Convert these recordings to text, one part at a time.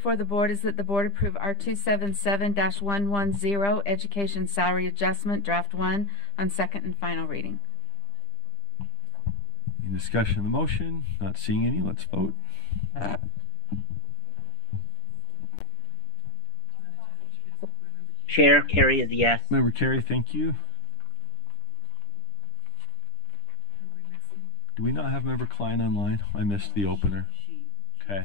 before the board is that the board approve R277-110 Education Salary Adjustment, Draft 1, on second and final reading. Any discussion of the motion? Not seeing any. Let's vote. Chair, Carey is a yes. Member Carey, thank you. Do we not have Member Klein online? I missed the opener. Okay.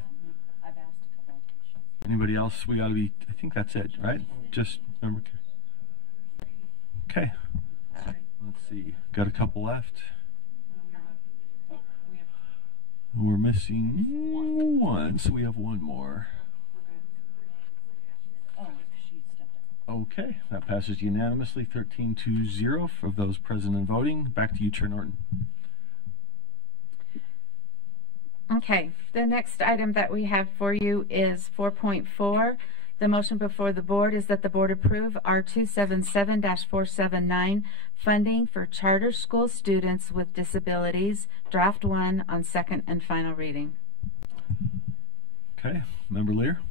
Anybody else? We ought to be, I think that's it, right? Just Member Carey. Okay. Let's see. Got a couple left. We're missing one, so we have one more. Okay, that passes unanimously, 13-0 of those present and voting. Back to you, Chair Norton. Okay, the next item that we have for you is 4.4. The motion before the board is that the board approve R277-479 funding for charter school students with disabilities, Draft 1, on second and final reading. Okay, Member Lear,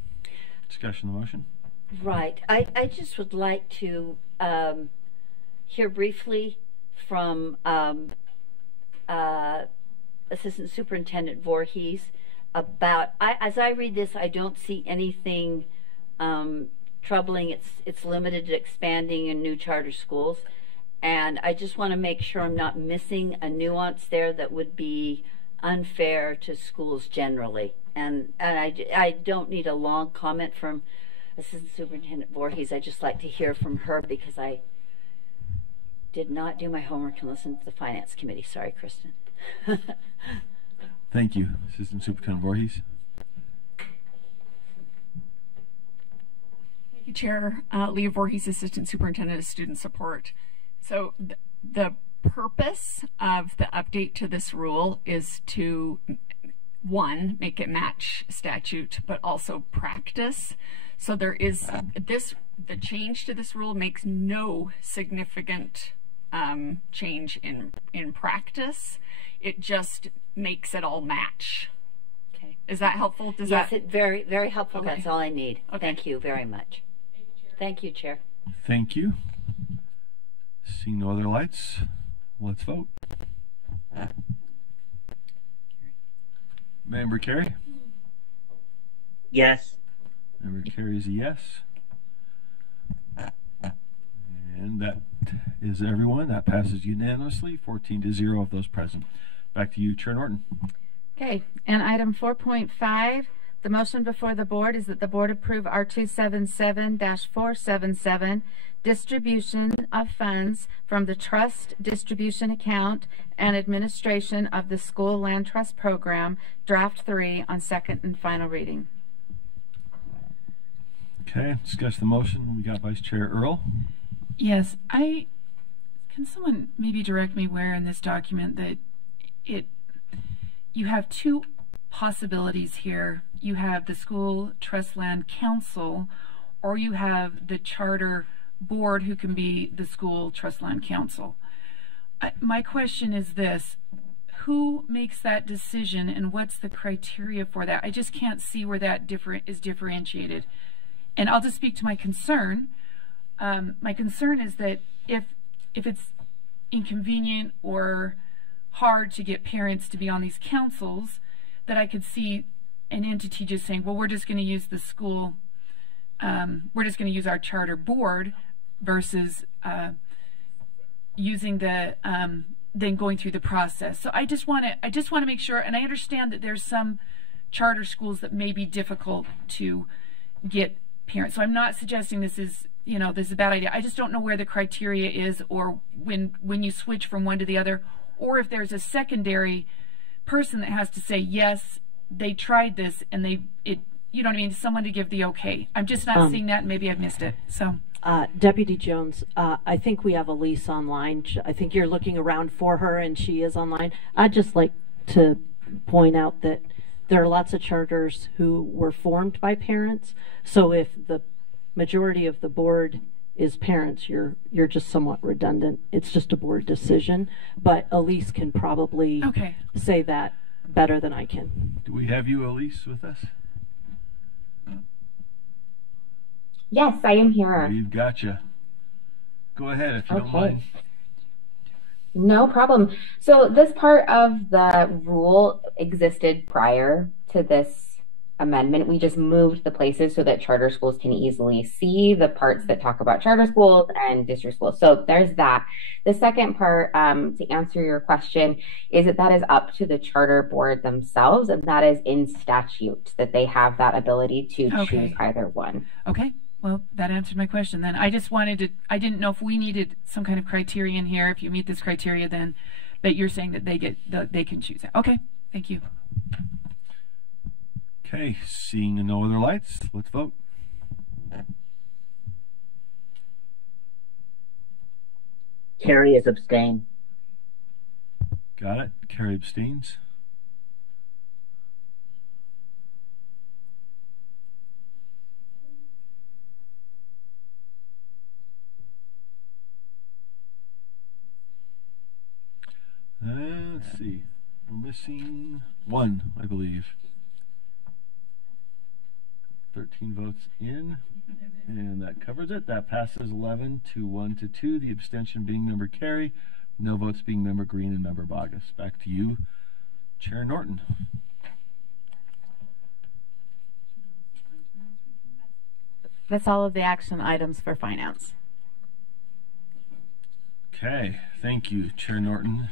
discussion of the motion. Right. I just would like to hear briefly from Assistant Superintendent Voorhees about, as I read this, I don't see anything troubling. It's limited to expanding in new charter schools. And I just want to make sure I'm not missing a nuance there that would be unfair to schools generally. And I don't need a long comment from Assistant Superintendent Voorhees. I just like to hear from her because I did not do my homework and listen to the Finance Committee. Sorry, Kristen. Thank you, Assistant Superintendent Voorhees. Thank you, Chair. Leah Voorhees, Assistant Superintendent of Student Support. So the purpose of the update to this rule is to, one, make it match statute, but also practice. So there is the change to this rule makes no significant change in practice. It just makes it all match. Okay. Is that helpful? Yes, it's very, very helpful. Okay. That's all I need. Okay. Thank you very much. Thank you, Chair. Thank you. Seeing no other lights, let's vote. Member Carey? Yes. Member Carey is a yes. And that is everyone. That passes unanimously, 14-0 of those present. Back to you, Chair Norton. Okay, and item 4.5, the motion before the board is that the board approve R277-477 distribution of funds from the trust distribution account and administration of the school land trust program, Draft 3, on second and final reading. Okay, discuss the motion. We got Vice Chair Earl. Yes, can someone maybe direct me where in this document that you have two possibilities here. You have the School Trust Land Council, or you have the charter board who can be the School Trust Land Council. My question is this: who makes that decision and what's the criteria for that? I just can't see where that is differentiated. And I'll just speak to my concern. My concern is that if it's inconvenient or hard to get parents to be on these councils, that I could see an entity just saying, well, we're just going to use the school, we're just going to use our charter board versus using the, then going through the process. So I just want to make sure, and I understand that there's some charter schools that may be difficult to get parents. So I'm not suggesting this is, this is a bad idea. I just don't know where the criteria is, or when you switch from one to the other, or if there's a secondary person that has to say, yes, they tried this and you know what I mean, someone to give the okay. I'm just not seeing that, and maybe I've missed it. So Deputy Jones, I think we have Elise online. I think you're looking around for her and she is online. I'd just like to point out that there are lots of charters who were formed by parents. So if the majority of the board is parents, you're just somewhat redundant. It's just a board decision. But Elise can probably say that better than I can. Do we have you, Elise, with us? Yes, I am here. We've got you. Go ahead if you don't Okay. mind. No problem. So this part of the rule existed prior to this amendment. We just moved the places so that charter schools can easily see the parts that talk about charter schools and district schools. So there's that. The second part, to answer your question, is that is up to the charter board themselves, and that is in statute that they have that ability to Okay. choose either one. Okay. Well, that answered my question then. I just wanted to, I didn't know if we needed some kind of criterion here. If you meet this criteria, then that you're saying that they can choose it. Okay. Thank you. Okay, seeing no other lights, let's vote. Carrie is abstain. Got it. Carrie abstains. Let's see. We're missing one, I believe. 13 votes in, and that covers it. That passes 11 to 1 to 2. The abstention being member Carey, no votes being member Green and member Bogus. Back to you, Chair Norton. That's all of the action items for finance. Okay, thank you, Chair Norton.